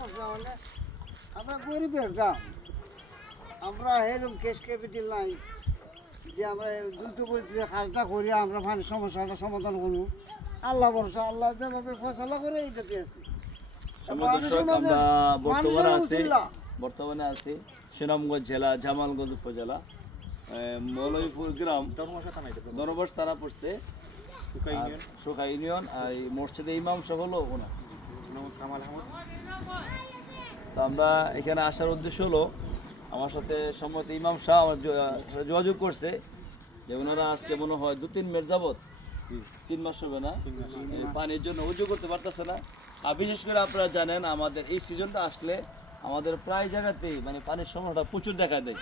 মানে আমরা গরিবের গ্রাম। আমরা এরকম কেস ক্যাপিটাল নাই যে আমরা দ্রুত গতিতে কাজটা করি আমরা পানির সমস্যাটা সমাধান করব। আল্লাহ ভরসা আল্লাহ যেভাবে ফসলা করে এইটাতে আছি। বর্তমানে আছি বর্তমানে আছি সুনামগঞ্জ জেলা জামালগঞ্জ উপজেলা আহ, মৌলভীপুর গ্রাম। দনবস থানা পড়ছে। সুখা ইউনিয়ন। আর মসজিদে ইমাম সহ হলো ওনার। তো আমরা এখানে আসার উদ্দেশ্য হলো আমার সাথে সম্মত ইমাম শাহ আমার যোগাযোগ করছে যে ওনারা আজকে মনে হয় দু তিন মিনিট যাবত তিন মাস হবে না? পানির জন্য উজু করতে পারতেছে না। আর বিশেষ করে আপনারা জানেন আমাদের এই সিজনটা আসলে আমাদের প্রায় জায়গাতেই মানে পানির সমস্যাটা প্রচুর দেখা দেয়।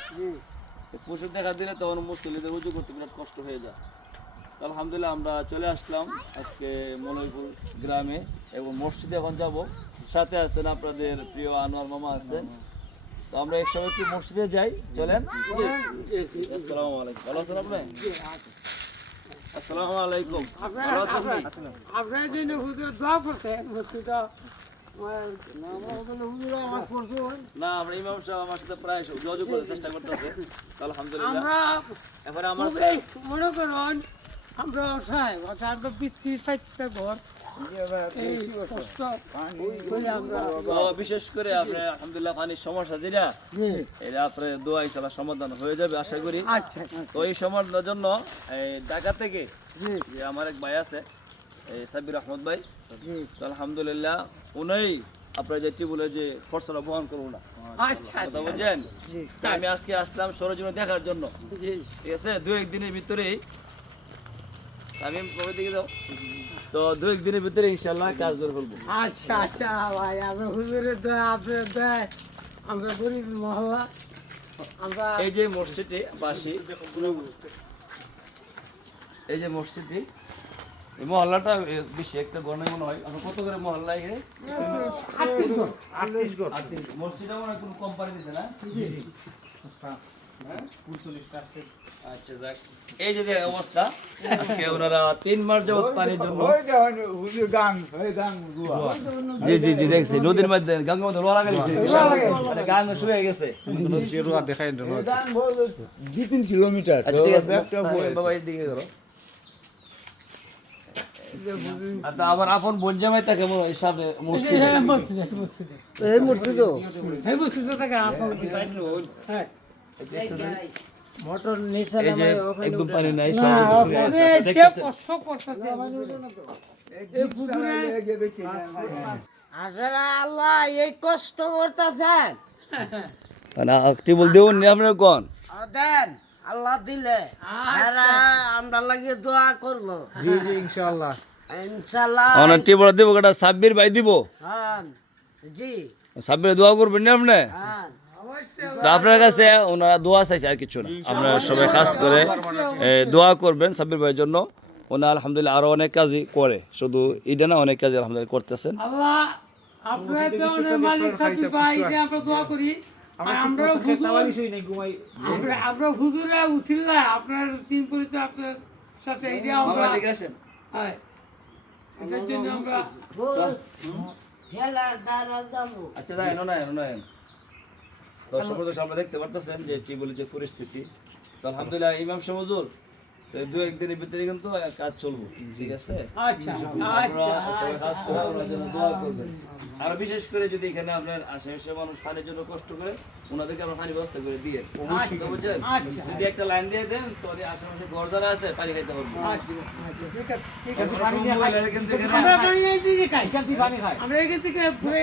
প্রচুর দেখা দিলে তখন মুসলিমদের উজু করতে বিরাট কষ্ট হয়ে যায়। আলহামদুলিল্লাহ আমরা চলে আসলাম আজকে মলয়পুর গ্রামে এবং মসজিদে এখন যাব। সাথে আছেন আপনাদের প্রিয় আনোয়ার মামা আছেন। তো আমরা একসঙ্গে একটু মসজিদে যাই। চলেন। আসসালামু আলাইকুম। ভালো আছেন আপনি? আসসালামু আলাইকুম। ভালো আছেন আপনার জন্য হুজুর দোয়া করছেন মসজিদটা না আমরা আমার ইমাম সাহেব সাথে প্রায় যোগাযোগ করার চেষ্টা করতেছে। আলহামদুলিল্লাহ। এখন আমার মনে করুন আমরা অসহায় অসহায় বৃষ্টি পাইছে ঘর। বিশেষ করে আপনি আলহামদুলিল্লাহ পানির সমস্যা যেটা এটা আপনার দোয়া ইনশাল্লাহ সমাধান হয়ে যাবে আশা করি। আচ্ছা তো এই সমাধানের জন্য এই ঢাকা থেকে যে আমার এক ভাই আছে এই সাব্বির আহমদ ভাই তো আলহামদুলিল্লাহ উনি আপনার যে টিবুলে যে খরচটা বহন করব না। আচ্ছা কথা আমি আজকে আসলাম সরজমিনে দেখার জন্য। ঠিক আছে? দু একদিনের ভিতরেই আমি কবে দিকে যাও। তো দু একদিনের ভিতরে ইনশাল্লাহ কাজ ধরে ফেলব। আচ্ছা আচ্ছা ভাই আমরা হুজুরের দয়া আপনার দয়া। আমরা গরিব মহল্লা। আমরা এই যে মসজিদটি পাশে এই যে মসজিদটি এই মহল্লাটা বেশি একটা গণে মনে হয়। আমরা কত করে মহল্লা এখানে আটত্রিশ। মসজিদটা মনে হয় কোনো কোম্পানি দিতে না? আচ্ছা যাক। এই যে অবস্থা আজকে ওনারা তিন মাস যাবত পানির জন্য জি জি জি দেখছি। নদীর মধ্যে গঙ্গার মধ্যে লোয়া লাগাইছে গাং শুয়ে গেছে। দুই তিন কিলোমিটার। আচ্ছা বাবা এই দিকে আচ্ছা আমার আপন বোন জামাই তাকে সামনে মসজিদ। এই মসজিদে মসজিদে। এই মসজিদ এই মসজিদে থেকে আপনার হ্যাঁ। মোটর নিচে যে একদম পানি নাই কষ্ট করতেছে আল্লাহ এই কষ্ট করতেছেন না টিবল দেউন নি আপনার কোন দেন আল্লাহ দিলে আমরা লাগে দোয়া করব জি জি ইনশাআল্লাহ ইনশাল্লাহ আমার টিবল দেব কটা সাব্বির ভাই দিব হ্যাঁ জি সাব্বির দোয়া করবেন না আপনি হ্যাঁ তো আপনার কাছে ওনারা দোয়া চাইছে আর কিছু না আপনারা সবাই কাজ করে দোয়া করবেন সাব্বির ভাইয়ের জন্য ওনার আলহামদুলিল্লাহ আরও অনেক কাজই করে শুধু এটা না অনেক কাজই আলহামদুলিল্লাহ করতেছেন আমরা দোয়া করি আর আমরা হুজুর উছিল্লা আপনার তিন পরিচয় আপনার সাথে এটা আমরা হ্যাঁ এটার জন্য আমরা খেলার দ্বারা যাব আচ্ছা না না না দর্শক আমরা দেখতে পারতেছেন যে যে পরিস্থিতি। তো আলহামদুলিল্লাহ ইমাম সমজুর দু একদিনের ভিতরে কিন্তু কাজ চলবো ঠিক আছে? আচ্ছা আচ্ছা। আর বিশেষ করে যদি এখানে আপনার আশেপাশে মানুষ পানির জন্য কষ্ট করে ওনাদেরকে আমরা পানি ব্যবস্থা করে দিয়ে আচ্ছা। যদি একটা লাইন দিয়ে দেন তো আশেপাশে ঘর যারা আছে পানি খাইতে পারব। আচ্ছা আচ্ছা, পানি খাই আমরা এখান থেকে ঘুরে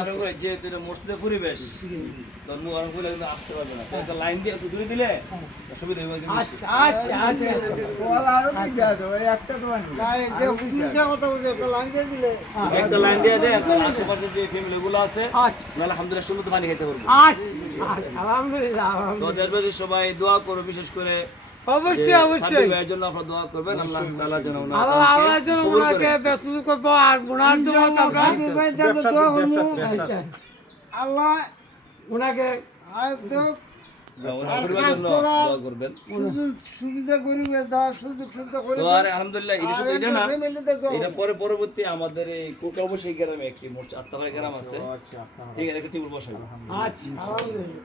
আরও পরিবেশ ধর্ম কিন্তু আসতে পারবে না। একটা লাইন দিয়ে দিলে হবে আচ্ছা আচ্ছা আরও তিনটা আছে ভাই একটা তো বানি যে পুলিশের কথা বলছে একটা লাইন দিয়ে দিলে। একটা লাইন দিয়ে দেন আশেপাশে যে ফ্যামিলি আছে আচ্ছা। আলহামদুলিল্লাহ সুন্দর পানি খেতে পারব। আচ্ছা আলহামদুলিল্লাহ তো আলহামদুলিল্লাহ। ওদের প্রতি সবাই দোয়া করো বিশেষ করে অবশ্যই অবশ্যই। ভাইয়ের জন্য আপনারা দোয়া করবেন আল্লাহ তাআলা যেন আল্লাহ আল্লাহ যেন ওনাকে ব্যস্ত করব আর ওনার জন্য আমরা সাবির ভাই যাবে দোয়া করব আচ্ছা, আল্লাহ ওনাকে পরে পরবর্তী আমাদের এই কোকা অবশ্যই গ্রামে একটি মোট আত্মাবাড়ি গ্রাম আছে। ঠিক আছে একটা বসাবো আচ্ছা আলহামদুলিল্লাহ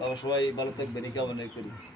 বাবা সবাই ভালো থাকবেন এই কামনা করি। তো